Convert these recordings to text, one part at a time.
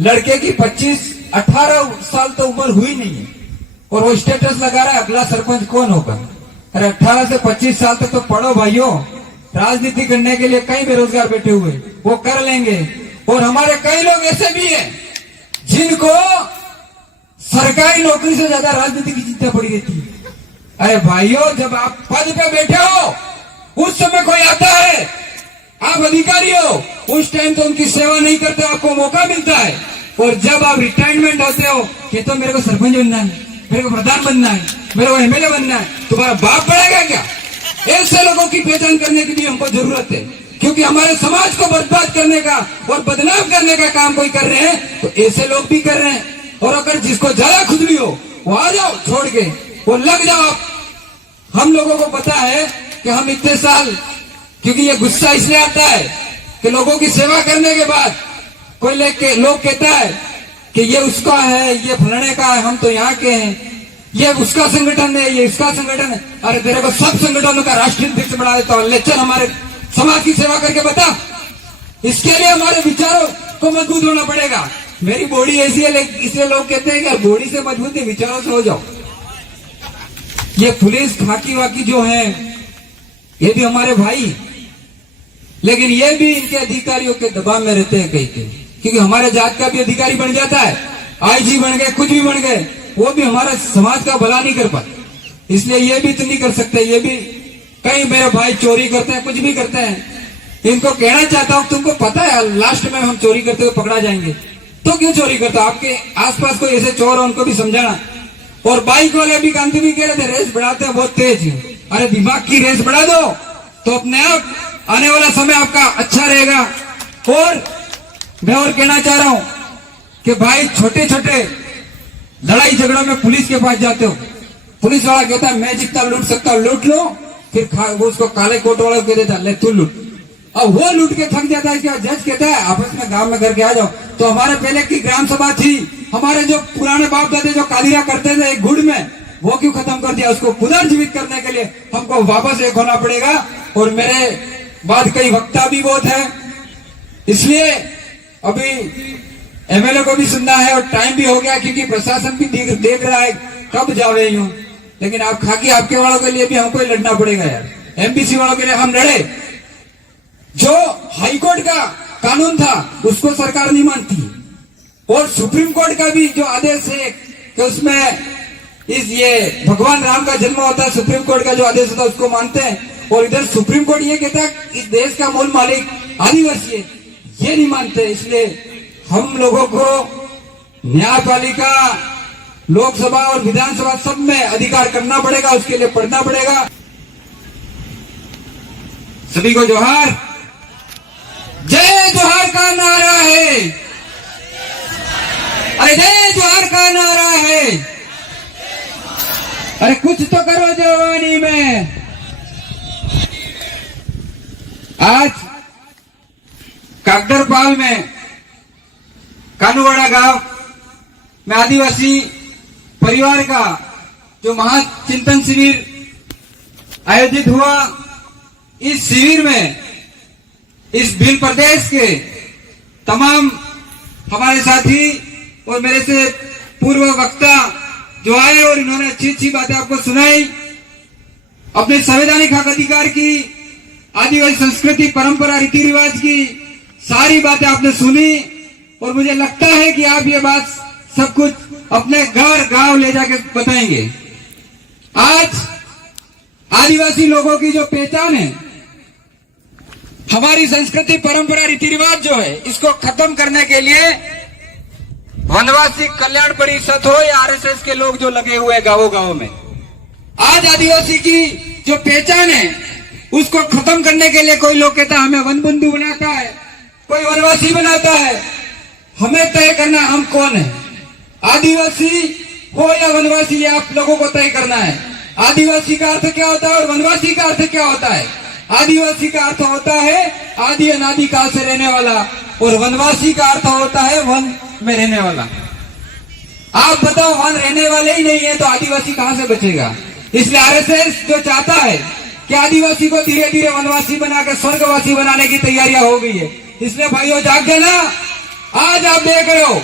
लड़के की 25-18 साल तो उम्र हुई नहीं है और वो स्टेटस लगा रहा है अगला सरपंच कौन होगा। अरे 18 से 25 साल तक तो पढ़ो भाइयों। राजनीति करने के लिए कई बेरोजगार बैठे हुए, वो कर लेंगे। और हमारे कई लोग ऐसे भी हैं जिनको सरकारी नौकरी से ज्यादा राजनीति की चिंता पड़ी रहती है। अरे भाइयों, जब आप पद पे बैठे हो उस समय कोई आता है, आप अधिकारी हो, उस टाइम तो उनकी सेवा नहीं करते, आपको मौका मिलता है। और जब आप रिटायरमेंट होते हो कि तो मेरे को सरपंच बनना है, मेरे को प्रधान बनना है, मेरे को एमएलए बनना है, तुम्हारा बाप बढ़ेगा क्या? ऐसे लोगों की पहचान करने की भी हमको जरूरत है, क्योंकि हमारे समाज को बर्बाद करने का और बदनाम करने का काम कोई कर रहे हैं तो ऐसे लोग भी कर रहे हैं। और अगर जिसको ज्यादा खुजली हो वो आ जाओ छोड़ के, वो लग जाओ आप। हम लोगों को पता है कि हम इतने साल, क्योंकि ये गुस्सा इसलिए आता है कि लोगों की सेवा करने के बाद कोई लोग कहता है कि ये उसका है, ये फलाने का है, हम तो यहाँ के हैं, ये उसका संगठन है, ये इसका संगठन है। अरे तेरे को सब संगठनों का राष्ट्रीय अध्यक्ष बना देता हूँ, ले चल हमारे समाज की सेवा करके बता। इसके लिए हमारे विचारों को मजबूत होना पड़ेगा। मेरी बॉडी ऐसी है, इसलिए लोग कहते हैं कि बॉडी से मजबूत है, विचारों से हो जाओ। ये पुलिस खाकी वाकी जो है ये भी हमारे भाई, लेकिन ये भी इनके अधिकारियों के दबाव में रहते हैं कहीं कहीं, क्योंकि हमारे जात का भी अधिकारी बन जाता है, आईजी बन गए, कुछ भी बन गए, वो भी हमारे समाज का भला नहीं कर पाते। इसलिए ये भी तो नहीं कर सकते। ये भी कई मेरे भाई चोरी करते हैं, कुछ भी करते हैं। इनको कहना चाहता हूं, तुमको पता है लास्ट में हम चोरी करते हुए पकड़ा जाएंगे, तो क्यों चोरी करता? आपके आसपास कोई ऐसे चोर हो उनको भी समझाना। और बाइक वाले भी गांधी भी कह रहे थे रेस बढ़ाते हैं बहुत तेज। अरे दिमाग की रेस बढ़ा दो तो अपने आप आने वाला समय आपका अच्छा रहेगा। और मैं और कहना चाह रहा हूं कि भाई छोटे छोटे लड़ाई झगड़ों में पुलिस के पास जाते हो, पुलिस वाला कहता है मैं जितना लूट सकता हूं लूट लो, फिर वो उसको काले कोट वाला कह देता है ले तू लूट। अब वो लूट के थक जाता है, क्या जज कहता है आपस में गांव में करके आ जाओ। तो हमारे पहले की ग्राम सभा थी, हमारे जो पुराने बाप दादे जो कादिरा करते थे एक गुड़ में, वो क्यों खत्म कर दिया? उसको पुनर्जीवित करने के लिए हमको वापस एक होना पड़ेगा। और मेरे बाद कई वक्ता भी बहुत है, इसलिए अभी एमएलए को भी सुनना है और टाइम भी हो गया, क्योंकि प्रशासन भी देख रहा है कब जावे यूं। लेकिन आप खाकी आपके वालों के लिए भी हमको ही लड़ना पड़ेगा यार। एमपीसी वालों के लिए हम लड़े। जो हाईकोर्ट का कानून था उसको सरकार नहीं मानती, और सुप्रीम कोर्ट का भी जो आदेश है कि उसमें ये भगवान राम का जन्म होता है, सुप्रीम कोर्ट का जो आदेश होता है उसको मानते हैं। और इधर सुप्रीम कोर्ट ये कहता है इस देश का मूल मालिक आदिवासी है, ये नहीं मानते। इसलिए हम लोगों को न्यायपालिका, लोकसभा और विधानसभा सब में अधिकार करना पड़ेगा, उसके लिए पढ़ना पड़ेगा। सभी को जोहार। जय जोहार का नारा है, अरे जय जोहार का नारा है। अरे कुछ तो करो जवानी में। आज काकदरपाल में कानूवाड़ा गांव में आदिवासी परिवार का जो महाचिंतन शिविर आयोजित हुआ, इस शिविर में इस भील प्रदेश के तमाम हमारे साथी और मेरे से पूर्व वक्ता जो आए और इन्होंने अच्छी अच्छी बातें आपको सुनाई, अपने संवैधानिक हक अधिकार की, आदिवासी संस्कृति परंपरा रीति रिवाज की सारी बातें आपने सुनी। और मुझे लगता है कि आप ये बात सब कुछ अपने घर गांव ले जाके बताएंगे। आज आदिवासी लोगों की जो पहचान है, हमारी संस्कृति परंपरा रीति रिवाज जो है, इसको खत्म करने के लिए वनवासी कल्याण परिषद हो या आरएसएस के लोग जो लगे हुए गांवों गांवों में, आज आदिवासी की जो पहचान है उसको खत्म करने के लिए कोई लोग कहता है हमें वन बंधु बनाता है, कोई वनवासी बनाता है। हमें तय करना हम कौन है, आदिवासी हो या वनवासी, ये आप लोगों को तय करना है। आदिवासी का अर्थ क्या होता है और वनवासी का अर्थ क्या होता है? आदिवासी का अर्थ होता है आदि अनादि काल से रहने वाला, और वनवासी का अर्थ होता है वन में रहने वाला। आप बताओ, वन रहने वाले ही नहीं है तो आदिवासी कहां से बचेगा? इसलिए आरएसएस जो चाहता है कि आदिवासी को धीरे धीरे वनवासी बनाकर स्वर्गवासी बनाने की तैयारियां हो गई है। इसलिए भाइयों जाग जाना, आज आप देख रहे हो,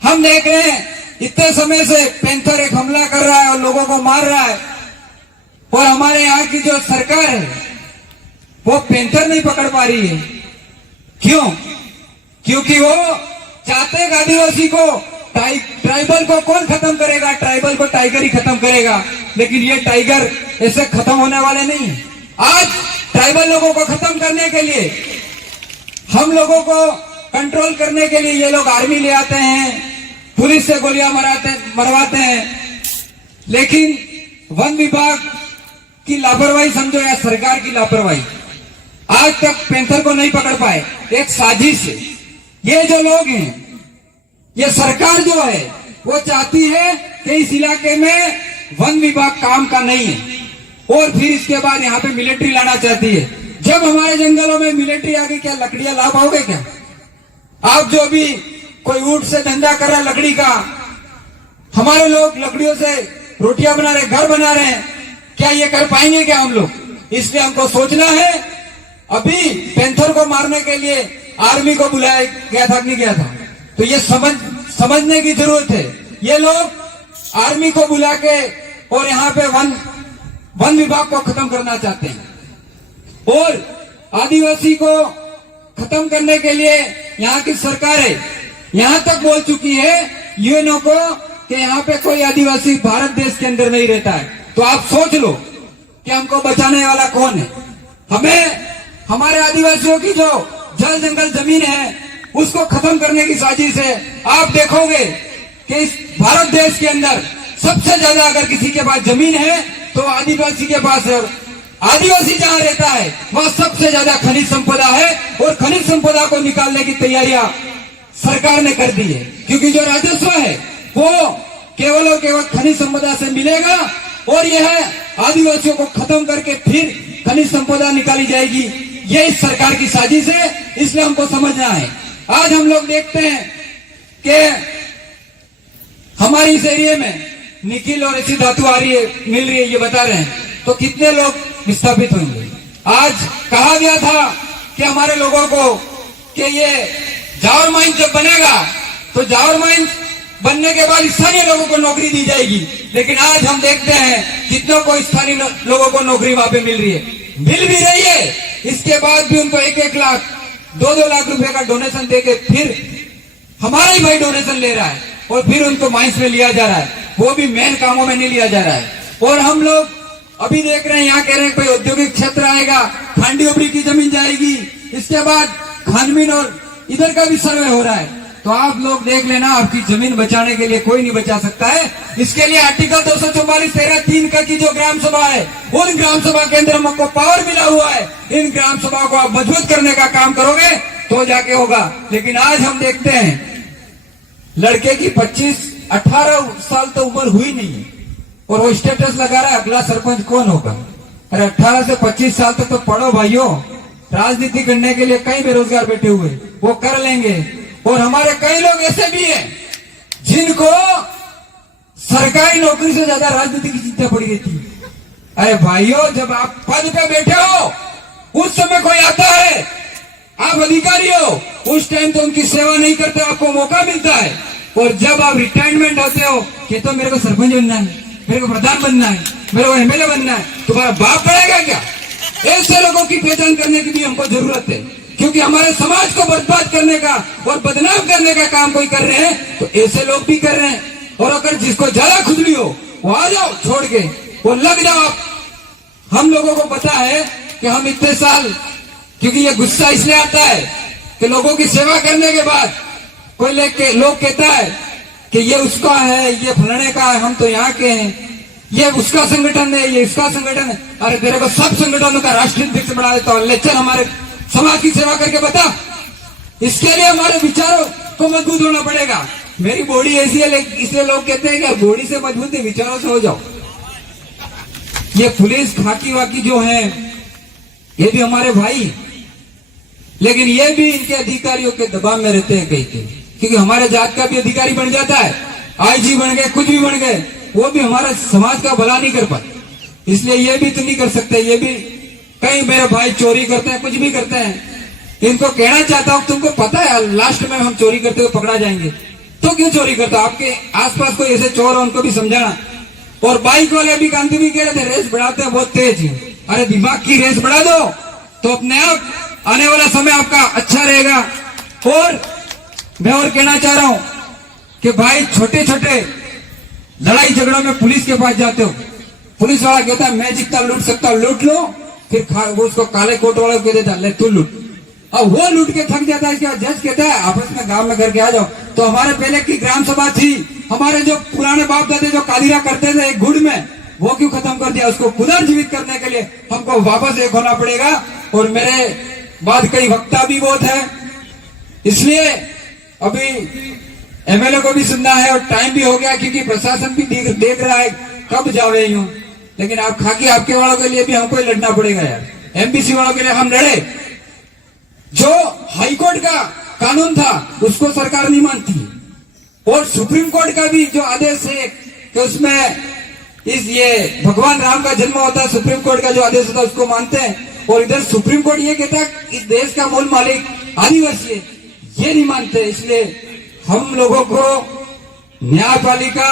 हम देख रहे हैं इतने समय से पैंथर एक हमला कर रहा है और लोगों को मार रहा है, और हमारे यहाँ की जो सरकार है वो पैंथर नहीं पकड़ पा रही है। क्यों? क्योंकि वो चाहते हैं आदिवासी को, ट्राइबल को कौन खत्म करेगा? ट्राइबल को टाइगर ही खत्म करेगा, लेकिन ये टाइगर ऐसे खत्म होने वाले नहीं है। आज ट्राइबल लोगों को खत्म करने के लिए, हम लोगों को कंट्रोल करने के लिए ये लोग आर्मी ले आते हैं, पुलिस से गोलियां मरवाते हैं, लेकिन वन विभाग की लापरवाही समझो या सरकार की लापरवाही, आज तक पैंथर को नहीं पकड़ पाए। एक साजिश है। ये जो लोग हैं, ये सरकार जो है वो चाहती है कि इस इलाके में वन विभाग काम का नहीं है, और फिर इसके बाद यहाँ पे मिलिट्री लाना चाहती है। जब हमारे जंगलों में मिलिट्री आ गई, क्या लकड़ियां ला पाओगे? क्या आप जो भी कोई ऊंट से धंधा कर रहा है लकड़ी का, हमारे लोग लकड़ियों से रोटियां बना रहे, घर बना रहे हैं, क्या ये कर पाएंगे क्या हम लोग? इसलिए हमको सोचना है। अभी पैंथर को मारने के लिए आर्मी को बुलाया गया था, नहीं गया था? तो ये समझने की जरूरत है। ये लोग आर्मी को बुला के और यहाँ पे वन विभाग को खत्म करना चाहते हैं, और आदिवासी को खत्म करने के लिए यहाँ की सरकारें यहाँ तक बोल चुकी है यूएनओ को कि यहाँ पे कोई आदिवासी भारत देश के अंदर नहीं रहता है। तो आप सोच लो कि हमको बचाने वाला कौन है? हमें हमारे आदिवासियों की जो जल जंगल जमीन है उसको खत्म करने की साजिश है। आप देखोगे कि इस भारत देश के अंदर सबसे ज्यादा अगर किसी के पास जमीन है तो आदिवासी के पास है। आदिवासी जहां रहता है वहां सबसे ज्यादा खनिज संपदा है, और खनिज संपदा को निकालने की तैयारियां सरकार ने कर दी है, क्योंकि जो राजस्व है वो केवल और केवल खनिज संपदा से मिलेगा, और यह आदिवासियों को खत्म करके फिर खनिज संपदा निकाली जाएगी। ये इस सरकार की साजिश है, इसलिए हमको समझना है। आज हम लोग देखते हैं कि हमारी इस एरिया में निकिल और ऐसी धातु आ रही है, मिल रही है, ये बता रहे हैं, तो कितने लोग विस्थापित होंगे? आज कहा गया था कि हमारे लोगों को कि ये जावर माइन जब बनेगा तो जावर माइन बनने के बाद स्थानीय लोगों को नौकरी दी जाएगी, लेकिन आज हम देखते हैं कितनों को स्थानीय लोगों को नौकरी वहां पे मिल रही है, मिल भी रही है। इसके बाद भी उनको 1-1 लाख 2-2 लाख रुपए का डोनेशन देके फिर हमारा ही भाई डोनेशन ले रहा है, और फिर उनको माइंस में लिया जा रहा है, वो भी मेन कामों में नहीं लिया जा रहा है। और हम लोग अभी देख रहे हैं, यहाँ कह रहे हैं कोई औद्योगिक क्षेत्र आएगा, खांडी उबरी की जमीन जाएगी, इसके बाद खानमीन और इधर का भी सर्वे हो रहा है। तो आप लोग देख लेना, आपकी जमीन बचाने के लिए कोई नहीं बचा सकता है। इसके लिए आर्टिकल 244(13) का की जो ग्राम सभा है, उन ग्राम सभा के अंदर हमको पावर मिला हुआ है। इन ग्राम सभा को आप मजबूत करने का काम करोगे तो जाके होगा। लेकिन आज हम देखते हैं लड़के की 25-18 साल तो उम्र हुई नहीं है, और वो स्टेटस लगा रहा है अगला सरपंच कौन होगा। अरे 18 से 25 साल तक तो पढ़ो भाइयों, राजनीति करने के लिए कई बेरोजगार बैठे हुए, वो कर लेंगे। और हमारे कई लोग ऐसे भी हैं जिनको सरकारी नौकरी से ज्यादा राजनीति की चिंता पड़ी रहती है। अरे भाइयों, जब आप पद पे बैठे हो उस समय कोई आता है, आप अधिकारी हो, उस टाइम तो उनकी सेवा नहीं करते, आपको मौका मिलता है। और जब आप रिटायरमेंट होते हो कि तो मेरे को सरपंच बनना है, मेरे को प्रधान बनना है, मेरे को एमएलए बनना है, तुम्हारा बाप पड़ेगा क्या? ऐसे लोगों की पहचान करने की भी हमको जरूरत है, क्योंकि हमारे समाज को बर्बाद करने का और बदनाम करने का काम कोई कर रहे हैं तो ऐसे लोग भी कर रहे हैं। और अगर जिसको ज्यादा खुजली हो वो आ जाओ छोड़ के, वो लग जाओ आप। हम लोगों को पता है कि हम इतने साल, क्योंकि ये गुस्सा इसलिए आता है कि लोगों की सेवा करने के बाद कोई लोग कहता है कि ये उसका है, ये फलाने का है, हम तो यहाँ के हैं, ये उसका संगठन है, ये इसका संगठन है। अरे तेरे को सब संगठनों का राष्ट्रीय अध्यक्ष बना देता हूँ, ले चल हमारे समाज की सेवा करके बता। इसके लिए हमारे विचारों को मजबूत होना पड़ेगा। मेरी बॉडी ऐसी है, इसलिए लोग कहते हैं कि बॉडी से मजबूत है, विचारों से हो जाओ। ये पुलिस खाकी वाकी जो है ये भी हमारे भाई, लेकिन ये भी इनके अधिकारियों के दबाव में रहते हैं कई कई, क्योंकि हमारे जात का भी अधिकारी बन जाता है, आईजी बन गए, कुछ भी बन गए, वो भी हमारा समाज का भला नहीं कर पाते। इसलिए ये भी तो नहीं कर सकते। ये भी कई मेरे भाई चोरी करते हैं, कुछ भी करते हैं, इनको कहना चाहता हूँ, तुमको पता है लास्ट में हम चोरी करते हुए पकड़ा जाएंगे, तो क्यों चोरी करते हो? आपके आसपास कोई ऐसे चोर हो उनको भी समझाना। और बाइक वाले अभी गांधी भी कह रहे थे रेस बढ़ाते हैं बहुत तेज ही। अरे दिमाग की रेस बढ़ा दो तो अपने आप आने वाला समय आपका अच्छा रहेगा। और मैं और कहना चाह रहा हूं कि भाई छोटे छोटे लड़ाई झगड़ों में पुलिस के पास जाते हो, पुलिस वाला कहता है मैं जितना लूट सकता हूं लूट लो, फिर वो उसको काले कोट वाला कह देता ले तू लूट। अब वो लूट के थक जाता है, इसके बाद जज कहता है आपस में गांव में करके आ जाओ। तो हमारे पहले की ग्राम सभा थी, हमारे जो पुराने बाप दादे जो कादिरा करते थे एक गुड़ में, वो क्यों खत्म कर दिया? उसको पुनर्जीवित करने के लिए हमको वापस एक होना पड़ेगा। और मेरे बाद कई वक्ता भी बहुत है, इसलिए अभी एमएलए को भी सुनना है और टाइम भी हो गया, क्योंकि प्रशासन भी देख रहा है कब जावे यूं। लेकिन आप खाकी आपके वालों के लिए भी हमको ही लड़ना पड़ेगा यार, एमबीसी वालों के लिए हम लड़े। जो हाईकोर्ट का कानून था उसको सरकार नहीं मानती, और सुप्रीम कोर्ट का भी जो आदेश है कि उसमें ये भगवान राम का जन्म होता है, सुप्रीम कोर्ट का जो आदेश होता है उसको मानते हैं। और इधर सुप्रीम कोर्ट ये कहता है इस देश का मूल मालिक आदिवासी है, ये नहीं मानते। इसलिए हम लोगों को न्यायपालिका,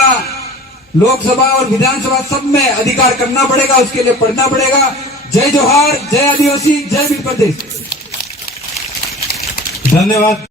लोकसभा और विधानसभा सब में अधिकार करना पड़ेगा, उसके लिए पढ़ना पड़ेगा। जय जोहार, जय आदिवासी, जय वीर प्रदेश। धन्यवाद।